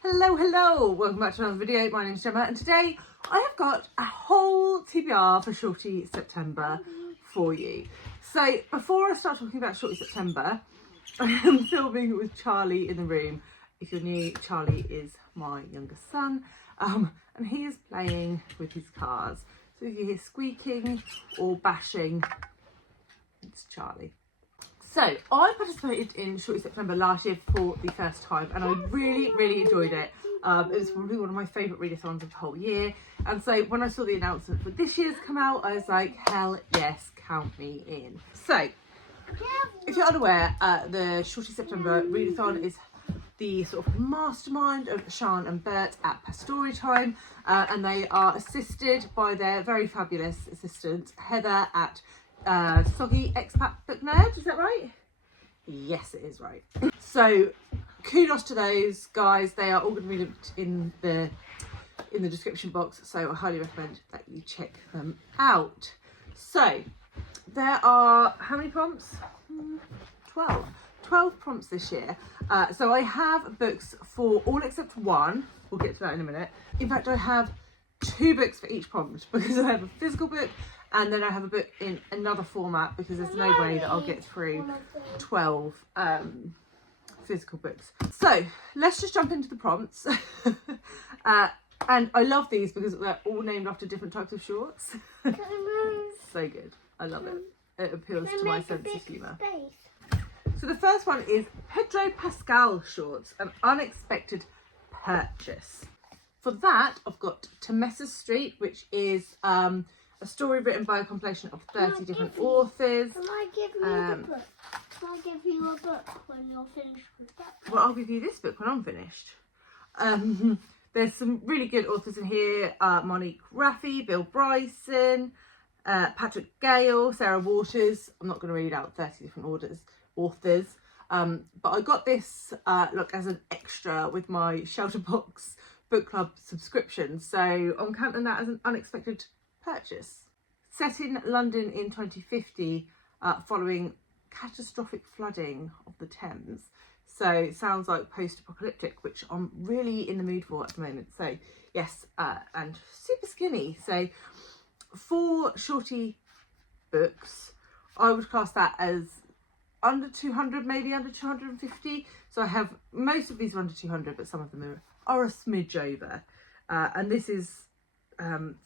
Hello, welcome back to another video. My name's Gemma and today I have got a whole TBR for Shorty September for you. So before I start talking about Shorty September, I am filming with Charlie in the room. If you're new, Charlie is my youngest son and he is playing with his cars. So if you hear squeaking or bashing, it's Charlie. So I participated in Shorty September last year for the first time and I really enjoyed it. It was probably one of my favourite readathons of the whole year, and so when I saw the announcement for this year's come out, I was like, hell yes, count me in. So if you're unaware, the Shorty September readathon is the sort of mastermind of Sean and Bert at Pastory Time, and they are assisted by their very fabulous assistant Heather at Soggy Expat Book Nerd. Is that right? Yes, it is right. So kudos to those guys. They are all going to be linked in the description box, so I highly recommend that you check them out. So there are how many prompts? 12 prompts this year. So I have books for all except one. We'll get to that in a minute. In fact, I have 2 books for each prompt because I have a physical book and then I have a book in another format because there's no way that I'll get through 12 physical books. So let's just jump into the prompts. And I love these because they're all named after different types of shorts. So good. I love it. It appeals to my sense of humour. So the first one is Pedro Pascal shorts, an unexpected purchase. For that, I've got Temesa Street, which is a story written by a compilation of 30 different authors. Can I give you the book? Can I give you a book when you're finished with that? Well, I'll give you this book when I'm finished. There's some really good authors in here. Monique Raffi, Bill Bryson, Patrick Gale, Sarah Waters. I'm not going to read out 30 different authors. But I got this look as an extra with my Shelter Box book club subscription. So I'm counting that as an unexpected purchase. Set in London in 2050 following catastrophic flooding of the Thames. So it sounds like post-apocalyptic, which I'm really in the mood for at the moment. So yes, and super skinny. So for Shorty books, I would class that as under 200, maybe under 250. So I have most of these are under 200, but some of them are a smidge over. And this is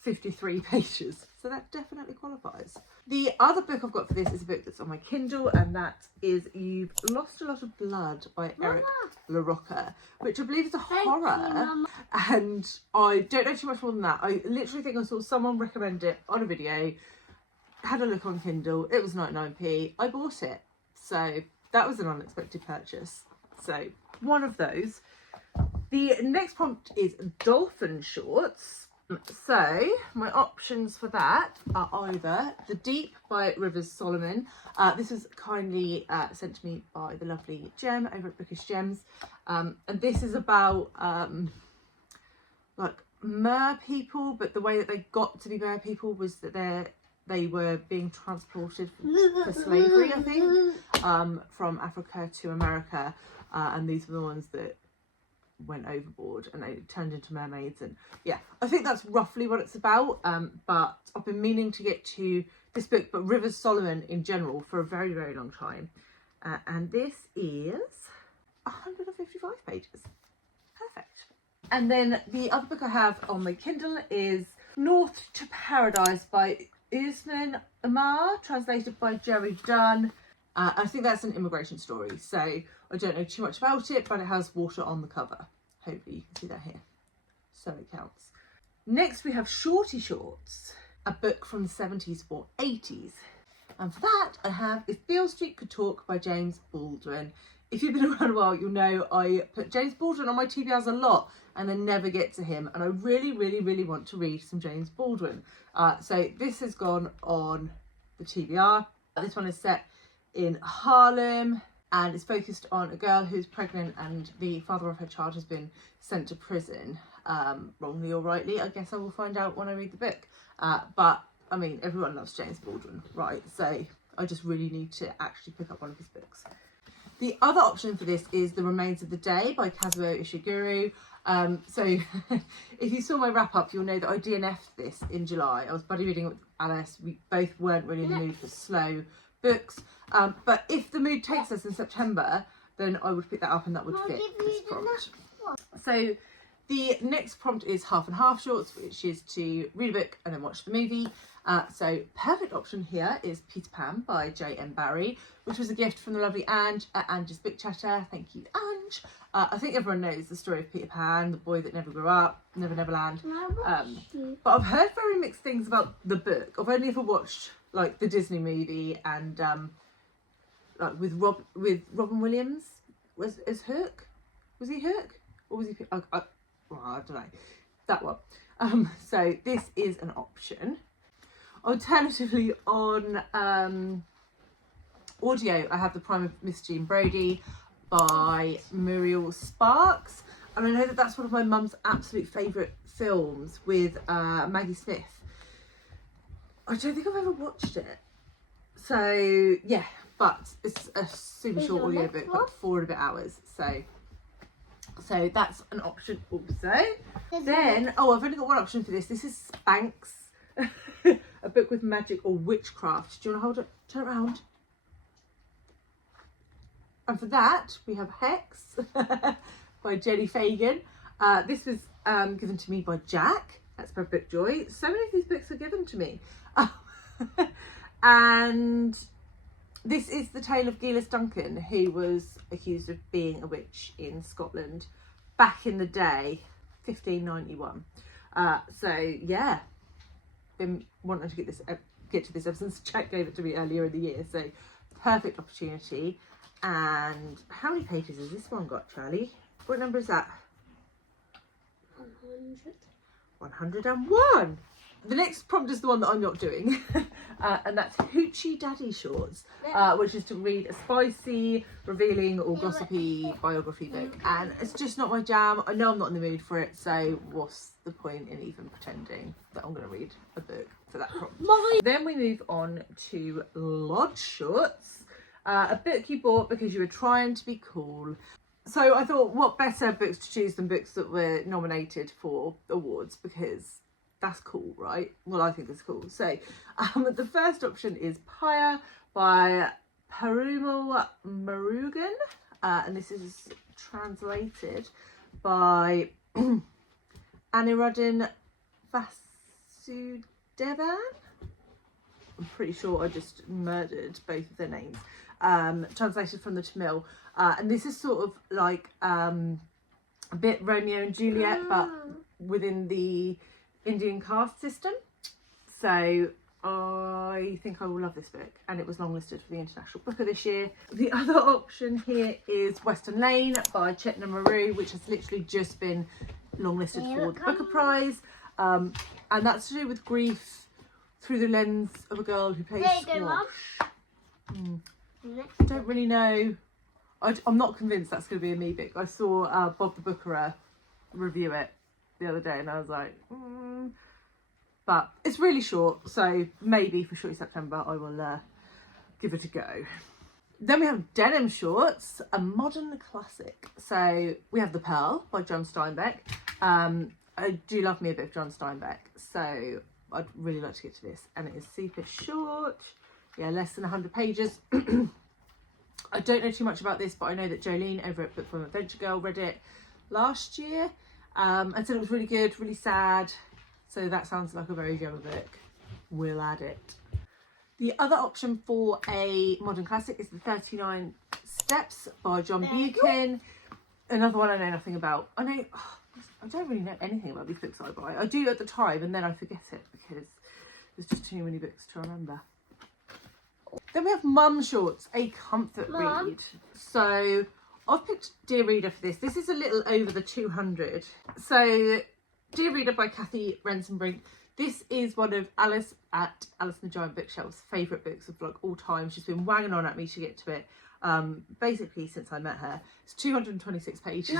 53 pages, so that definitely qualifies. The other book I've got for this is a book that's on my Kindle, and that is You've Lost a Lot of Blood by Eric LaRocca, which I believe is a horror. And I don't know too much more than that. I literally think I saw someone recommend it on a video, had a look on Kindle, it was 99p, I bought it. So that was an unexpected purchase. So one of those. The next prompt is Dolphin shorts. So my options for that are either The Deep by Rivers Solomon. This was kindly sent to me by the lovely Gem over at Bookish Gems. And this is about like mer people, but the way that they got to be mer people was that they were being transported for slavery, I think, from Africa to America. And these were the ones that went overboard and they turned into mermaids, and yeah, I think that's roughly what it's about. But I've been meaning to get to this book, but Rivers Solomon in general, for a very long time. And this is 155 pages. Perfect. And then the other book I have on my Kindle is North to Paradise by Usman Amar, translated by Jerry Dunn. I think that's an immigration story, so I don't know too much about it, but it has water on the cover. Hopefully you can see that here, so it counts. Next we have Shorty Shorts, a book from the 70s or 80s. And for that I have If Beale Street Could Talk by James Baldwin. If you've been around a while, you'll know I put James Baldwin on my TBRs a lot and then never get to him. And I really want to read some James Baldwin. So this has gone on the TBR. This one is set in Harlem and it's focused on a girl who's pregnant and the father of her child has been sent to prison, wrongly or rightly. I guess I will find out when I read the book. But I mean, everyone loves James Baldwin, right? So I just really need to actually pick up one of his books. The other option for this is The Remains of the Day by Kazuo Ishiguro. So if you saw my wrap up, you'll know that I DNF'd this in July. I was buddy reading with Alice. We both weren't really in the mood for slow books. But if the mood takes us in September, then I would pick that up and that would fit this prompt. So the next prompt is half and half shorts, which is to read a book and then watch the movie. So perfect option here is Peter Pan by J.M. Barrie, which was a gift from the lovely Ange at Ange's Book Chatter. Thank you, Ange. I think everyone knows the story of Peter Pan, the boy that never grew up, Neverland. But I've heard very mixed things about the book. I've only ever watched like the Disney movie and like with Robin Williams as Hook. Was he Hook or was he? Well, I don't know. That one. So this is an option. Alternatively, on audio, I have The Prime of Miss Jean Brodie by Muriel Sparks, and I know that that's one of my mum's absolute favourite films with Maggie Smith. I don't think I've ever watched it, so yeah, but it's a super short audio book, like 4 and a bit hours, so that's an option also. Then, oh, I've only got one option for this. This is Spanx, a book with magic or witchcraft. Do you want to hold it? Turn it around. And for that, we have Hex by Jenny Fagan. This was given to me by Jack. That's by Book Joy. So many of these books were given to me. And this is the tale of Gillis Duncan, who was accused of being a witch in Scotland back in the day, 1591. So yeah, been wanting to get to this ever since Jack gave it to me earlier in the year. So perfect opportunity. And how many pages has this one got, Charlie? What number is that? 100. 101. The next prompt is the one that I'm not doing, and that's Hoochie Daddy Shorts, which is to read a spicy, revealing or gossipy biography book, and it's just not my jam. I know I'm not in the mood for it, so what's the point in even pretending that I'm going to read a book for that prompt? Then we move on to Lodge Shorts, a book you bought because you were trying to be cool. So I thought, what better books to choose than books that were nominated for awards, because that's cool, right? Well, I think it's cool. So the first option is Pyre by Perumal Murugan, and this is translated by Aniruddin Vasudevan. I'm pretty sure I just murdered both of their names. Translated from the Tamil, and this is sort of like a bit Romeo and Juliet, but within the Indian caste system. So I think I will love this book, and it was longlisted for the International Book of this year. The other option here is Western Lane by Chetna Maru, which has literally just been longlisted for the Booker Prize, and that's to do with grief through the lens of a girl who plays squash. I don't really know. I'm not convinced that's going to be a me book. I saw Bob the Bookerer review it the other day, and I was like, but it's really short, so maybe for Shorty September I will give it a go. Then we have Denim Shorts, a modern classic. So we have The Pearl by John Steinbeck. I do love me a bit of John Steinbeck, so I'd really like to get to this, and it is super short. Yeah, less than 100 pages. I don't know too much about this, but I know that Jolene over at Bookworm Adventure Girl read it last year and said it was really good, really sad. So that sounds like a very Gemma book. We'll add it. The other option for a modern classic is The 39 Steps by John Buchan. Another one I know nothing about. I don't really know anything about these books that I buy. I do at the time, and then I forget it because there's just too many books to remember. Then we have Mum Shorts, a comfort read. So I've picked Dear Reader for this. This is a little over the 200. So Dear Reader by Kathy Rensenbrink. This is one of Alice at Alice and the Giant Bookshelf's favourite books of like all time. She's been wanging on at me to get to it basically since I met her. It's 226 pages.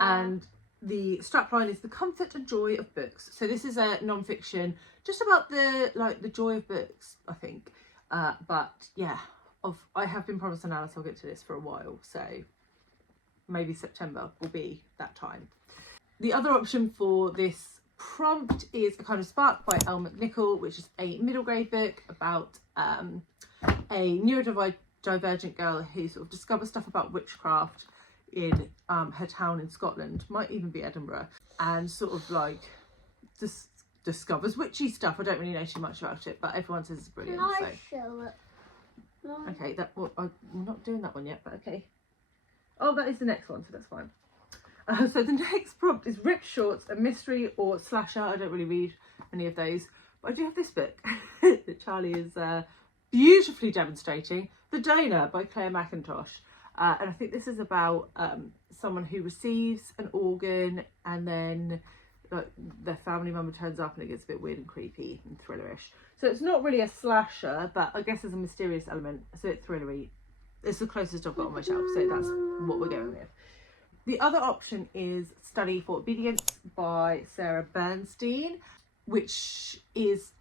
And the strapline is The Comfort and Joy of Books. So this is a non-fiction, just about the joy of books, I think. But yeah, I have been promised an Alice I'll get to this for a while, so maybe September will be that time. The other option for this prompt is A Kind of Spark by Elle McNichol, which is a middle grade book about a neurodivergent girl who sort of discovers stuff about witchcraft in her town in Scotland, might even be Edinburgh, and sort of like discovers witchy stuff. I don't really know too much about it, but everyone says it's brilliant. Can I So show it? No. okay, I'm not doing that one yet, but okay. Oh, that is the next one, so that's fine. So the next prompt is Ripped Shorts, a mystery or slasher. I don't really read any of those, but I do have this book that Charlie is beautifully demonstrating, The Donor by Claire McIntosh. And I think this is about someone who receives an organ and then like their family member turns up and it gets a bit weird and creepy and thrillerish. So it's not really a slasher, but I guess there's a mysterious element, so it's thrillery. It's the closest I've got on my shelf, so that's what we're going with. The other option is Study for Obedience by Sarah Bernstein, which is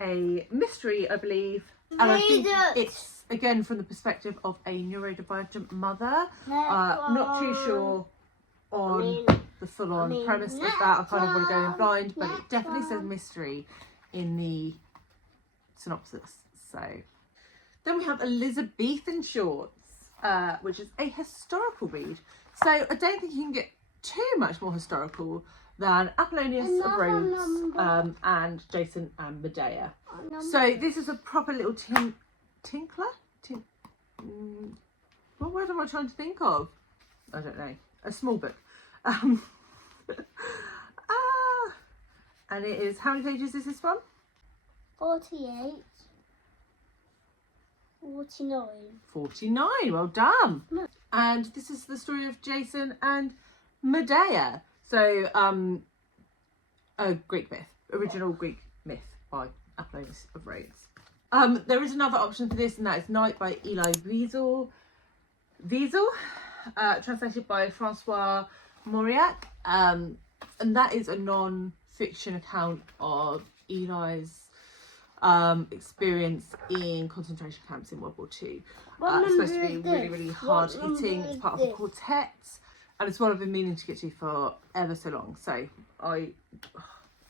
a mystery, I believe. And I think it's, again, from the perspective of a neurodivergent mother. Not too sure on the full-on premise of that. I kind of want to go in blind, but it definitely says mystery in the synopsis. So then we have Elizabethan Shorts, which is a historical read. So I don't think you can get too much more historical than Apollonius of Rhodes and Jason and Medea. So this is a proper little tinkler? What word am I trying to think of? I don't know. A small book. And it is, how many pages is this one? 48. 49. 49, well done. And this is the story of Jason and Medea. So, a Greek myth, original Greek myth by Apollonius of Rhodes. There is another option for this, and that is Night by Eli Wiesel, translated by Francois Mauriac. And that is a non-fiction account of Eli's experience in concentration camps in World War II. It's supposed to be really, really hard hitting. It's part of a quartet, and it's one I've been meaning to get to for ever so long. So I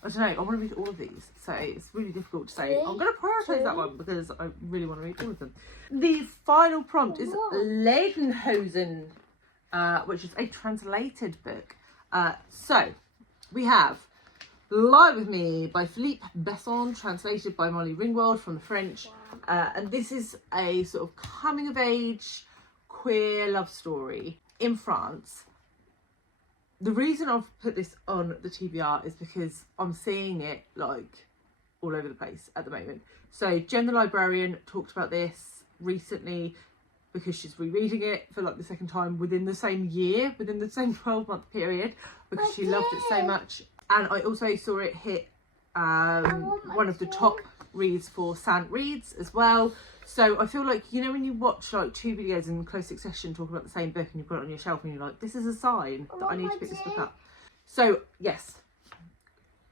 don't know, I want to read all of these, so it's really difficult to say. I'm going to prioritise that one because I really want to read all of them. The final prompt is Leidenhosen, which is a translated book. So we have Lie With Me by Philippe Besson, translated by Molly Ringwald from the French. And this is a sort of coming of age queer love story in France. The reason I've put this on the TBR is because I'm seeing it like all over the place at the moment. So Jen the Librarian talked about this recently because she's rereading it for like the second time within the same year, within the same 12-month period, because she loved it so much. And I also saw it hit one of the top reads for Sant Reads as well. So I feel like, you know, when you watch like 2 videos in close succession talking about the same book and you've got it on your shelf and you're like, this is a sign that I need to pick this book up. So yes,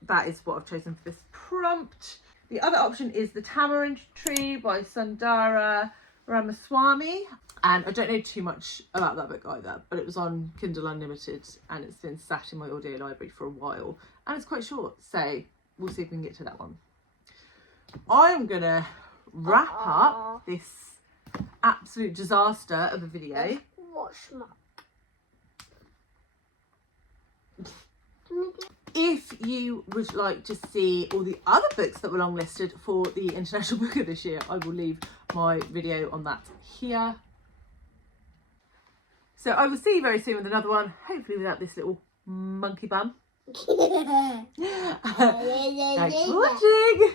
that is what I've chosen for this prompt. The other option is The Tamarind Tree by Sundara Ramaswamy. And I don't know too much about that book either, but it was on Kindle Unlimited and it's been sat in my audio library for a while. And it's quite short, so we'll see if we can get to that one. I'm going to wrap up this absolute disaster of a video. If you would like to see all the other books that were long listed for the International Book of this year, I will leave my video on that here. So I will see you very soon with another one, hopefully without this little monkey bum. Thanks for watching.